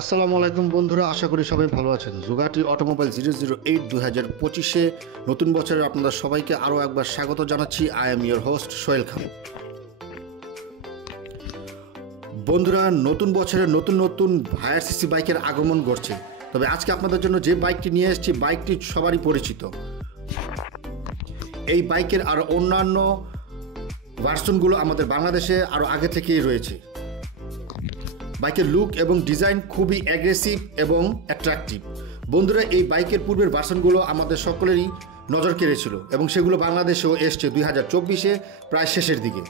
আসসালামু আলাইকুম বন্ধুরা, আশা করি সবাই ভালো আছেন। জুগাটি অটোমোবাইল 008 2025 নতুন বছরের আপনাদের সবাইকে আরও একবার স্বাগত জানাচ্ছি। I am your host Sohel Khan. বন্ধুরা, নতুন বছরে নতুন নতুন হায়ার সিসি বাইকের আগমন ঘটছে। তবে আজকে আপনাদের জন্য যে বাইকটি নিয়ে এসেছি, বাইকটি সবারই পরিচিত। এই বাইকের আর অন্যান্য ভার্সনগুলো আমাদের বাংলাদেশে আরও আগে থেকেই রয়েছে। বাইকের লুক এবং ডিজাইন খুবই অ্যাগ্রেসিভ এবং অ্যাট্রাকটিভ। বন্ধুরা, এই বাইকের পূর্বের ভার্সনগুলো আমাদের সকলেরই নজর কেড়েছিল এবং সেগুলো বাংলাদেশেও এসছে 2024-এ প্রায় শেষের দিকে।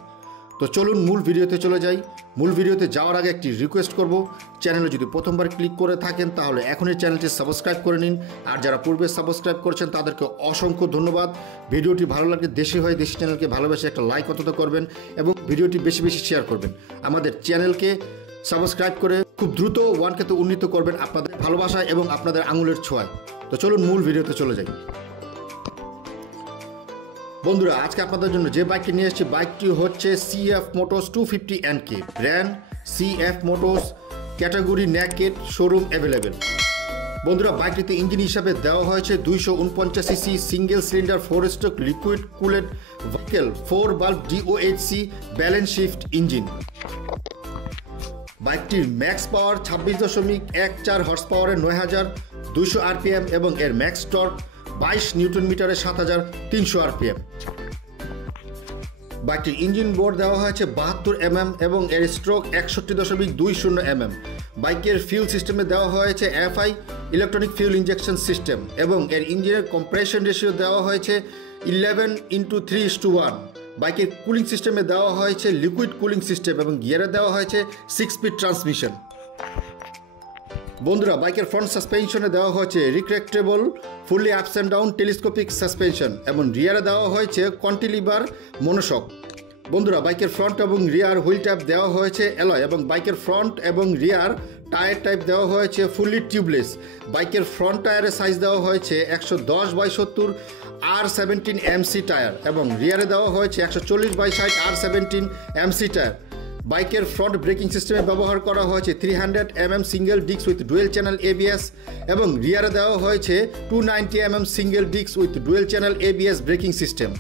তো চলুন মূল ভিডিওতে চলে যাই। মূল ভিডিওতে যাওয়ার আগে একটি রিকোয়েস্ট করব, চ্যানেলে যদি প্রথমবার ক্লিক করে থাকেন তাহলে এখনই চ্যানেলটি সাবস্ক্রাইব করে নিন। আর যারা পূর্বে সাবস্ক্রাইব করেছেন তাদেরকে অসংখ্য ধন্যবাদ। ভিডিওটি ভালো লাগলে দেশি হয় দেশি চ্যানেলকে ভালোবেসে একটা লাইক অন্তত করবেন এবং ভিডিওটি বেশি বেশি শেয়ার করবেন। আমাদের চ্যানেলকে সাবস্ক্রাইব করে খুব দ্রুত 1K তে উন্নীত করবেন আপনাদের ভালোবাসা এবং আপনাদের আঙুলের ছোঁয়ায়। তো চলুন মূল ভিডিওতে চলে যাই। বন্ধুরা, আজকে আপনাদের জন্য যে বাইকটি নিয়ে এসেছি, বাইকটি হচ্ছে CF Motos 250 NK, brand CF Motos, category naked, showroom available. বন্ধুরা, বাইকটিতে ইঞ্জিন হিসাবে দেওয়া হয়েছে 249cc single cylinder 4 stroke liquid cooled vehicle 4 বাল্ব DOHC ব্যালেন্স শিফট ইঞ্জিন। বাইকটির ম্যাক্স পাওয়ার 26.14 হর্স পাওয়ারের 9200 RPM এবং এর ম্যাক্স টর্ক 22 নিউটন মিটারের 7300 RPM। বাইকটির ইঞ্জিন বোর দেওয়া হয়েছে 72 mm এবং এর স্ট্রোক 61.20 mm। বাইকের ফিউল সিস্টেমে দেওয়া হয়েছে FI electronic fuel injection system এবং এর ইঞ্জিনের কম্প্রেশন রেশিও দেওয়া হয়েছে 11:3:1। বাইকের কুলিং সিস্টেমে দেওয়া হয়েছে লিকুইড কুলিং সিস্টেম এবং গিয়ারে দেওয়া হয়েছে 6 স্পিড ট্রান্সমিশন। বন্ধুরা, বাইকের ফ্রন্ট সাসপেনশনে দেওয়া হয়েছে retractable fully ups and down telescopic suspension এবং রিয়ারে দেওয়া হয়েছে কন্টিলিভার মনোশক। বন্ধুরা, বাইকের ফ্রন্ট এবং রিয়ার হুইল ট্যাপ দেওয়া হয়েছে অ্যালয় এবং বাইকের ফ্রন্ট এবং রিয়ার টায়ার টাইপ দেওয়া হয়েছে ফুললি টিউবলেস। বাইকের ফ্রন্ট টায়ারের সাইজ দেওয়া হয়েছে 110/70 R17 MC টায়ার এবং রিয়ারে দেওয়া হয়েছে 140/60 R17 MC টায়ার। বাইকের ফ্রন্ট ব্রেকিং সিস্টেমে ব্যবহার করা হয়েছে 300 mm single disc with dual channel ABS এবং রিয়ারে দেওয়া হয়েছে 290 mm single disc with dual channel ABS braking system.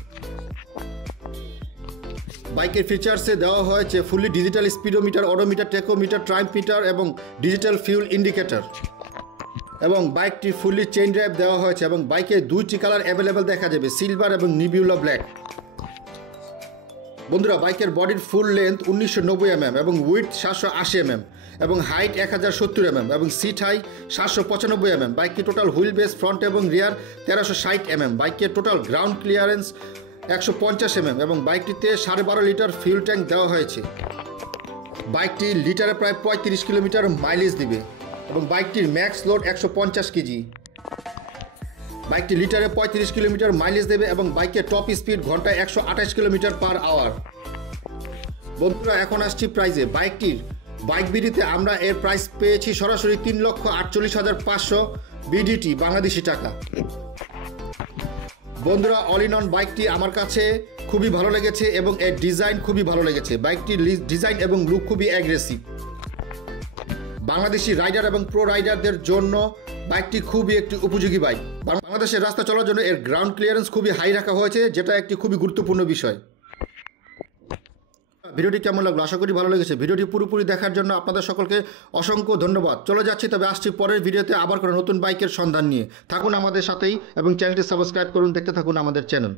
বাইকের ফিচার্সে দেওয়া হয়েছে fully digital speedometer, odometer, tachometer, tripmeter এবং ডিজিটাল ফিউল ইন্ডিকেটর এবং বাইকটি ফুললি চেইন ড্রাইভ দেওয়া হয়েছে এবং বাইকে 2টি কালার অ্যাভেলেবেল দেখা যাবে, সিলভার এবং নিবিউলা ব্ল্যাক। বন্ধুরা, বাইকের বডির ফুল লেন্থ 1990 mm এবং উইডথ 780 mm এবং হাইট 1070 mm এবং সিট হাই 795 mm। বাইকটি টোটাল হুইল বেস ফ্রন্ট এবং রিয়ার 1360 mm। বাইকের টোটাল গ্রাউন্ড ক্লিয়ারেন্স 150 mm এবং বাইকটিতে 12.5 লিটার ফিউল ট্যাঙ্ক দেওয়া হয়েছে। বাইকটি লিটারে প্রায় 35 কিলোমিটার মাইলেজ দিবে এবং বাইকটির ম্যাক্স লোড 150 কেজি। বাইকটি লিটারে 35 কিলোমিটার মাইলেজ দেবে এবং বাইকের টপ স্পিড ঘন্টায় 128 কিলোমিটার পার আওয়ার। বন্ধুরা, এখন আসছি প্রাইজে। বাইক বিডিতে আমরা এর প্রাইস পেয়েছি সরাসরি 3,48,500 BDT বাংলাদেশি টাকা। বন্ধুরা, অল ইন অন বাইকটি আমার কাছে খুবই ভালো লেগেছে এবং এর ডিজাইন খুবই ভালো লেগেছে। বাইকটির ডিজাইন এবং লুক খুবই অ্যাগ্রেসিভ। বাংলাদেশি রাইডার এবং প্রো রাইডারদের জন্য বাইকটি খুবই একটি উপযোগী বাইক। বাংলাদেশের রাস্তা চলার জন্য এর গ্রাউন্ড ক্লিয়ারেন্স খুবই হাই রাখা হয়েছে, যেটা একটি খুবই গুরুত্বপূর্ণ বিষয়। ভিডিওটি কেমন লাগলো? আশা করি ভালো লেগেছে। ভিডিওটি পুরোপুরি দেখার জন্য আপনাদের সকলকে অসংখ্য ধন্যবাদ। চলে যাচ্ছি, তবে আসছি পরের ভিডিওতে আবার কোনো নতুন বাইকের সন্ধান নিয়ে। থাকুন আমাদের সাথেই এবং চ্যানেলটি সাবস্ক্রাইব করুন, দেখতে থাকুন আমাদের চ্যানেল।